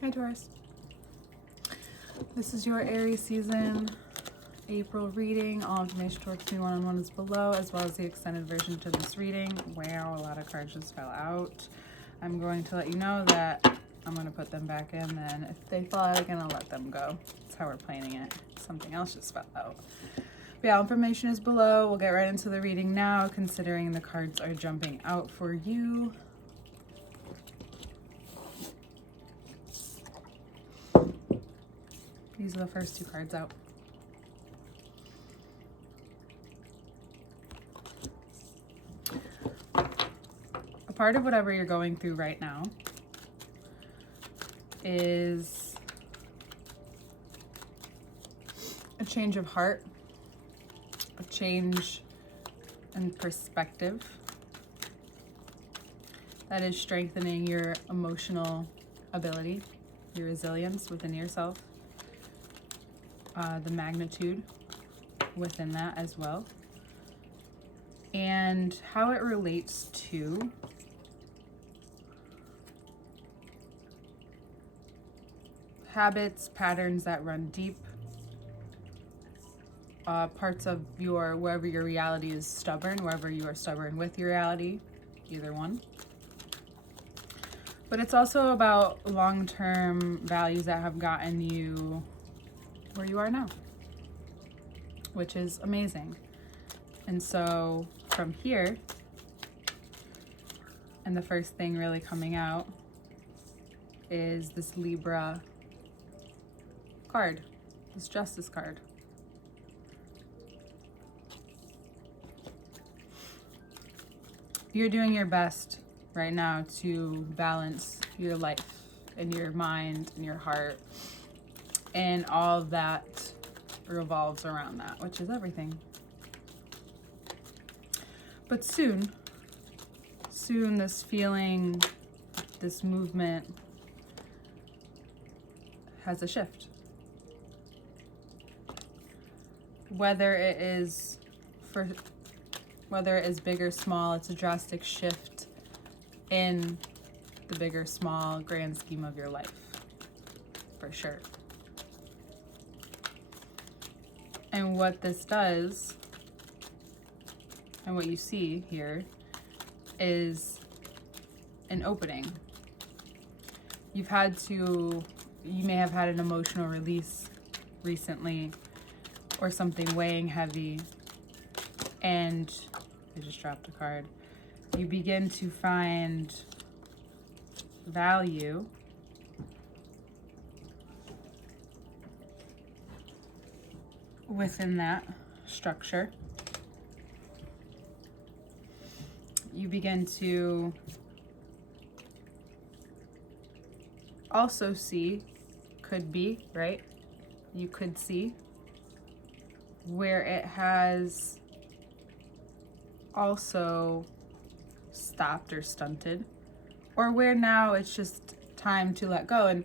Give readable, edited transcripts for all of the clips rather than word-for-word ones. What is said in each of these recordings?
Hi Taurus. This is your Aries season April reading. All information to work with me one-on-one is below, as well as the extended version to this reading. Wow, a lot of cards just fell out. I'm going to let you know that I'm going to put them back in, then if they fall out again, I'll let them go. That's how we're planning it. Something else just fell out. But yeah, all information is below. We'll get right into the reading now, considering the cards are jumping out for you. These are the first two cards out. A part of whatever you're going through right now is a change of heart, a change in perspective that is strengthening your emotional ability, your resilience within yourself. The magnitude within that as well, and how it relates to habits, patterns that run deep, parts of wherever your reality is stubborn, wherever you are stubborn with your reality, either one. But it's also about long-term values that have gotten you where you are now, which is amazing. And so from here, and the first thing really coming out is this Libra card, this Justice card. You're doing your best right now to balance your life and your mind and your heart, and all that revolves around that, which is everything. But soon this feeling, this movement has a shift. Whether it is big or small, it's a drastic shift in the big or small grand scheme of your life, for sure. And what this does, and what you see here, is an opening. You may have had an emotional release recently, or something weighing heavy, and I just dropped a card. You begin to find value within that structure. You begin to also see, you could see where it has also stopped or stunted, or where now it's just time to let go. And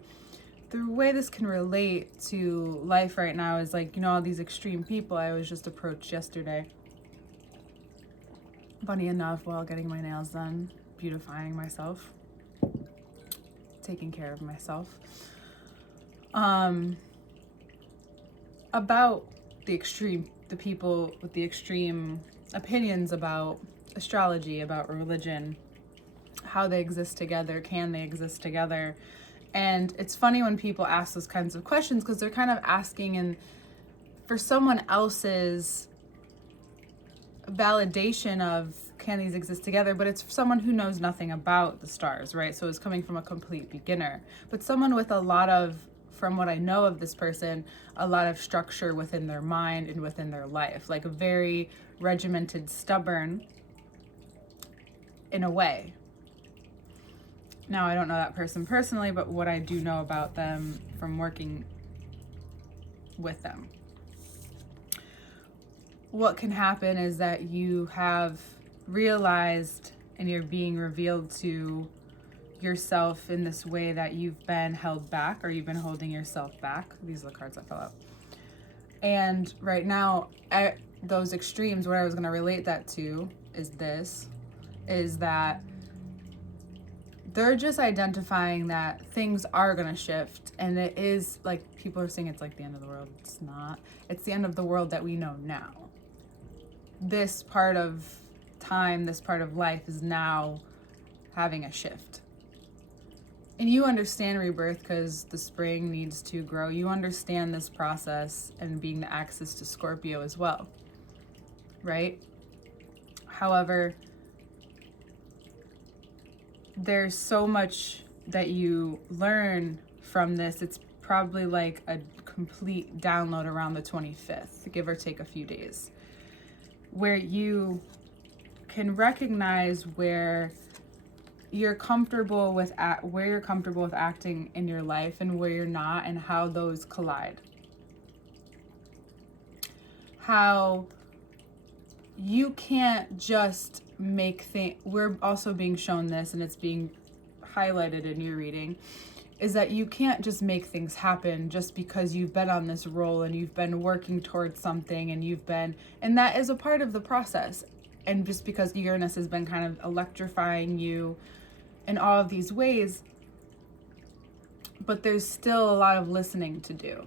the way this can relate to life right now is like, all these extreme people I was just approached yesterday. Funny enough, while getting my nails done, beautifying myself, taking care of myself, about the people with the extreme opinions about astrology, about religion, how they exist together, can they exist together. And it's funny when people ask those kinds of questions, because they're kind of asking and for someone else's validation of, can these exist together? But it's someone who knows nothing about the stars, right? So it's coming from a complete beginner. But someone with a lot of, from what I know of this person, a lot of structure within their mind and within their life, like a very regimented, stubborn in a way. Now, I don't know that person personally, but what I do know about them from working with them, what can happen is that you have realized and you're being revealed to yourself in this way that you've been held back, or you've been holding yourself back. These are the cards that fell out. And right now, at those extremes, what I was going to relate that to is that they're just identifying that things are going to shift, and it is like people are saying it's like the end of the world. It's not. It's the end of the world that we know now. This part of time, this part of life is now having a shift. And you understand rebirth because the spring needs to grow. You understand this process, and being the axis to Scorpio as well, right? However, there's so much that you learn from this. It's probably like a complete download around the 25th, give or take a few days, where you can recognize where you're comfortable with acting in your life and where you're not, and how those collide. How you can't just make things, we're also being shown this, and it's being highlighted in your reading, is that you can't just make things happen just because you've been on this roll and you've been working towards something, and that is a part of the process. And just because Uranus has been kind of electrifying you in all of these ways, but there's still a lot of listening to do.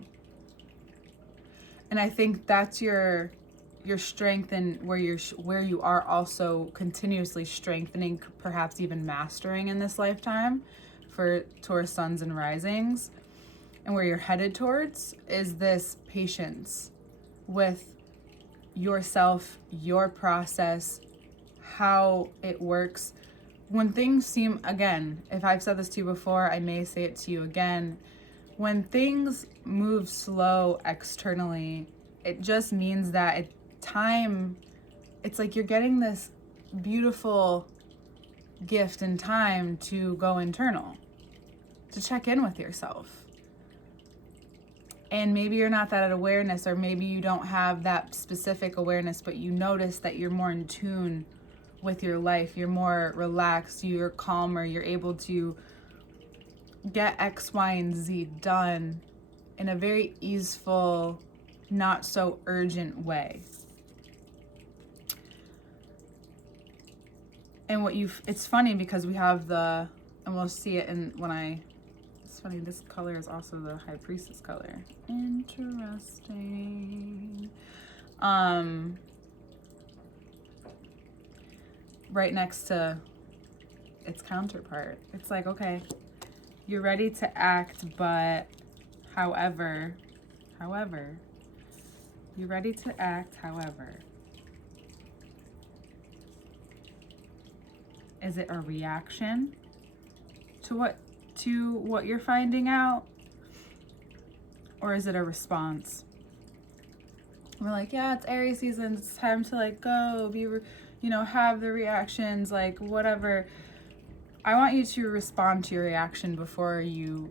And I think that's your strength, and where you are also continuously strengthening, perhaps even mastering in this lifetime for Taurus suns and risings, and where you're headed towards is this patience with yourself, your process, how it works. When things seem, again, if I've said this to you before, I may say it to you again, when things move slow externally, it just means that it's like you're getting this beautiful gift in time to go internal, to check in with yourself. And maybe you're not that at awareness, or maybe you don't have that specific awareness, but you notice that you're more in tune with your life, you're more relaxed, you're calmer, you're able to get X, Y, and Z done in a very easeful, not so urgent way. And it's funny because we have and we'll see it it's funny, this color is also the High Priestess color. Interesting. Right next to its counterpart. It's like, okay, you're ready to act, but however, you're ready to act, however. Is it a reaction to what you're finding out? Or is it a response? We're like, yeah, it's Aries season. It's time to like go, have the reactions, like whatever. I want you to respond to your reaction before you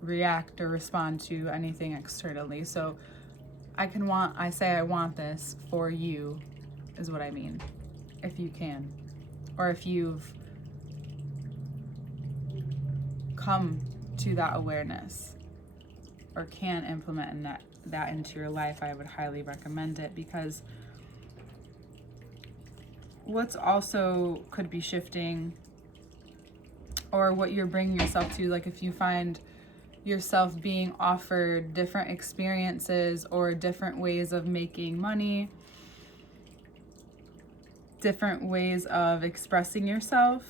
react or respond to anything externally. So I say I want this for you, is what I mean, if you can. Or if you've come to that awareness or can implement that into your life, I would highly recommend it, because what's also could be shifting, or what you're bringing yourself to, like if you find yourself being offered different experiences or different ways of making money, different ways of expressing yourself,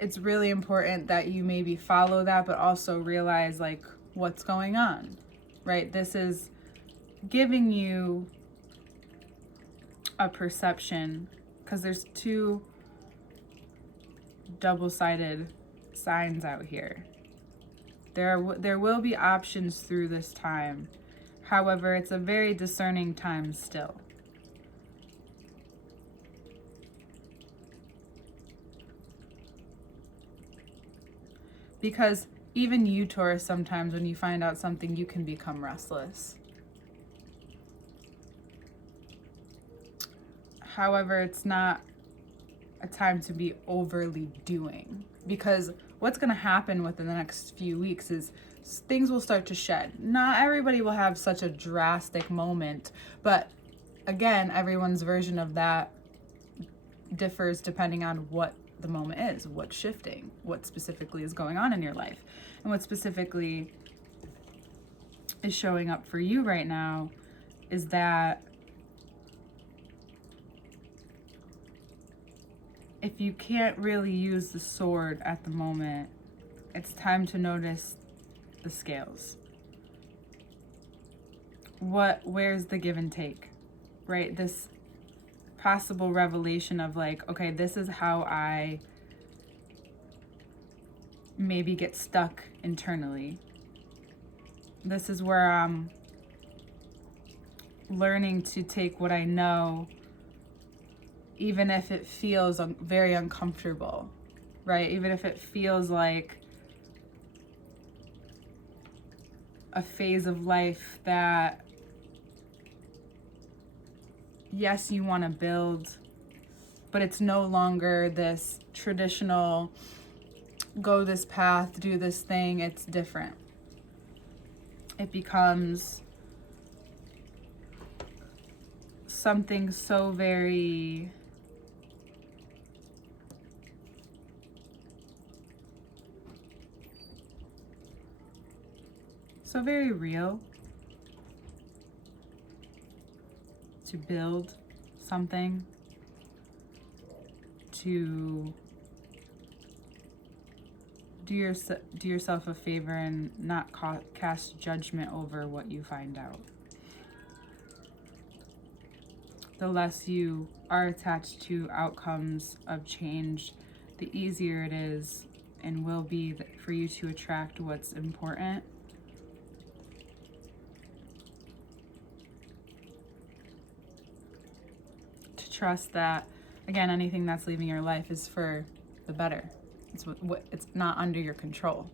it's really important that you maybe follow that, but also realize like what's going on, right? This is giving you a perception, because there's two double-sided signs out here. There will be options through this time. However, it's a very discerning time still. Because even you, Taurus, sometimes when you find out something, you can become restless. However, it's not a time to be overly doing, because what's going to happen within the next few weeks is things will start to shed. Not everybody will have such a drastic moment, but again, everyone's version of that differs depending on what the moment is, what's shifting, what specifically is going on in your life, and what specifically is showing up for you right now is that if you can't really use the sword at the moment, it's time to notice the scales. Where's the give and take, right? This possible revelation of like, okay, this is how I maybe get stuck internally. This is where I'm learning to take what I know, even if it feels very uncomfortable, right? Even if it feels like a phase of life that, yes, you want to build, but it's no longer this traditional go this path, do this thing. It's different. It becomes something so very real to build something, to do yourself a favor and not cast judgment over what you find out. The less you are attached to outcomes of change, the easier it is and will be for you to attract what's important. To trust that, again, anything that's leaving your life is for the better. It's not under your control.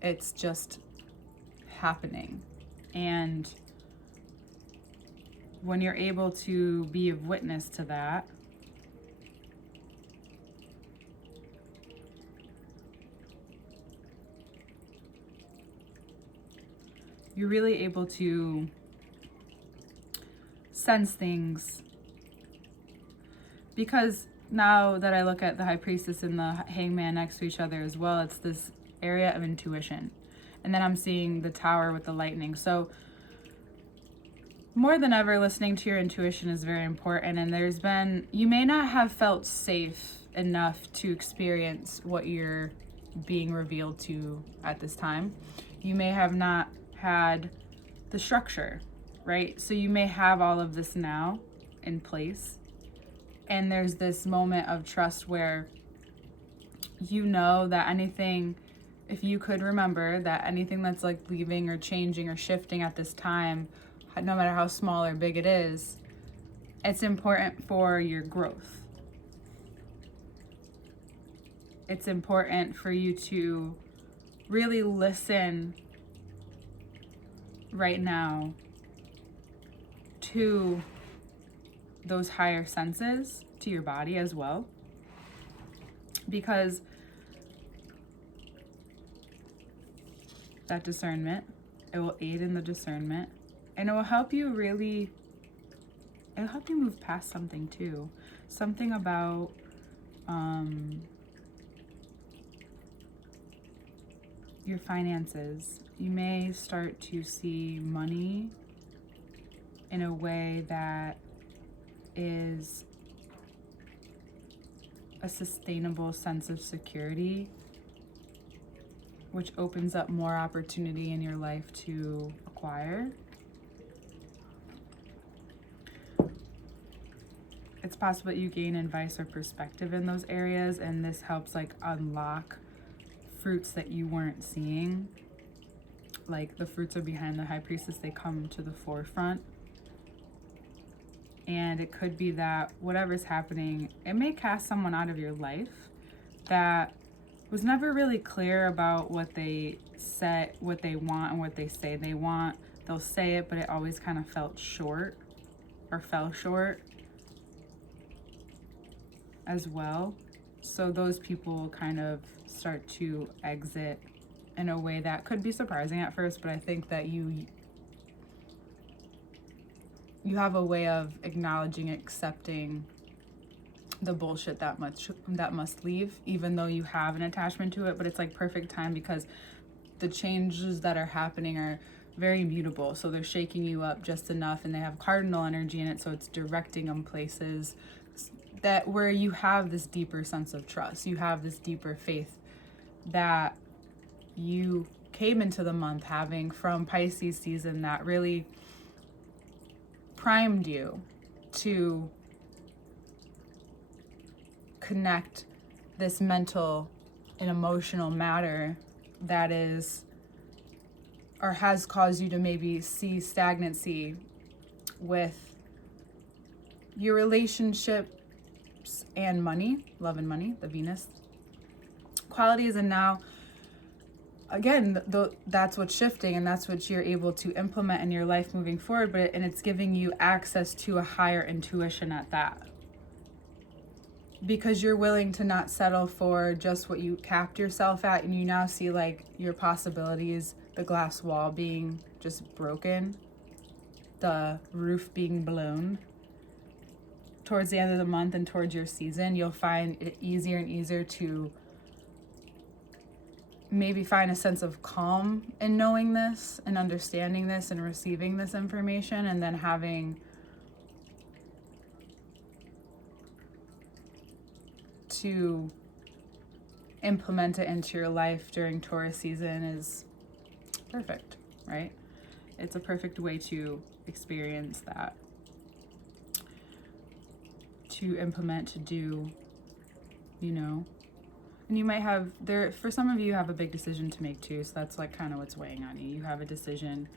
It's just happening. And when you're able to be a witness to that, you're really able to sense things. Because now that I look at the High Priestess and the Hangman next to each other as well, it's this area of intuition. And then I'm seeing the Tower with the lightning. So more than ever, listening to your intuition is very important. And you may not have felt safe enough to experience what you're being revealed to at this time. You may have not had the structure, right? So you may have all of this now in place. And there's this moment of trust where you know that anything, if you could remember that anything that's like leaving or changing or shifting at this time, no matter how small or big it is, it's important for your growth. It's important for you to really listen right now to those higher senses, to your body as well, because that discernment, it will aid in the discernment, and it will help you move past something too. Something about your finances. You may start to see money in a way that is a sustainable sense of security, which opens up more opportunity in your life to acquire. It's possible that you gain advice or perspective in those areas, and this helps like unlock fruits that you weren't seeing. Like the fruits are behind the High Priestess, they come to the forefront. And it could be that whatever's happening, it may cast someone out of your life that was never really clear about what they said, what they want, and what they say they want. They'll say it, but it always kind of fell short as well. So those people kind of start to exit in a way that could be surprising at first, but I think that you have a way of acknowledging, accepting the bullshit that must leave, even though you have an attachment to it. But it's like perfect time because the changes that are happening are very mutable, so they're shaking you up just enough, and they have cardinal energy in it, so it's directing them places that where you have this deeper sense of trust, you have this deeper faith that you came into the month having from Pisces season, that really primed you to connect this mental and emotional matter that is or has caused you to maybe see stagnancy with your relationships and money, love and money, the Venus qualities. And now, again, that's what's shifting, and that's what you're able to implement in your life moving forward. And it's giving you access to a higher intuition at that, because you're willing to not settle for just what you capped yourself at, and you now see like your possibilities, the glass wall being just broken, the roof being blown. Towards the end of the month and towards your season, you'll find it easier and easier to maybe find a sense of calm in knowing this and understanding this and receiving this information, and then having to implement it into your life during Taurus season is perfect, right? It's a perfect way to experience that, to implement, to do, you know. And you might have there, for some of you, have a big decision to make too, so that's like kind of what's weighing on you. You have a decision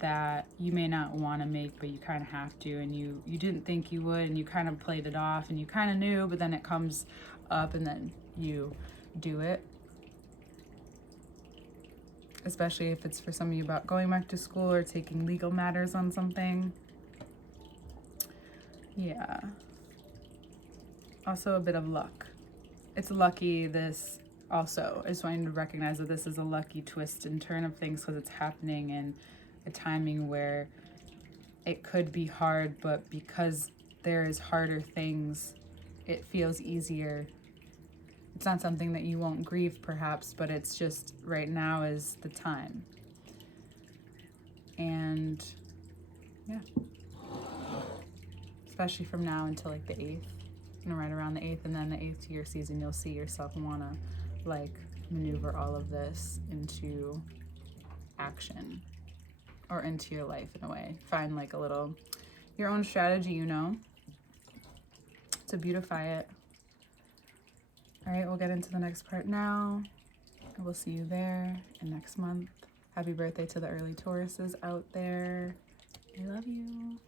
that you may not want to make, but you kind of have to, and you didn't think you would, and you kind of played it off, and you kind of knew, but then it comes up and then you do it. Especially if it's for some of you about going back to school or taking legal matters on something. Yeah. Also a bit of luck. It's lucky, this also. I just want you to recognize that this is a lucky twist and turn of things, because it's happening in a timing where it could be hard, but because there is harder things, it feels easier. It's not something that you won't grieve perhaps, but it's just right now is the time. And yeah, especially from now until like the 8th, and right around the 8th, and then the 8th year season, you'll see yourself want to like maneuver all of this into action or into your life in a way. Find like a little, your own strategy, you know, to beautify it. All right, we'll get into the next part now. We'll see you there in next month. Happy birthday to the early Tauruses out there. I love you.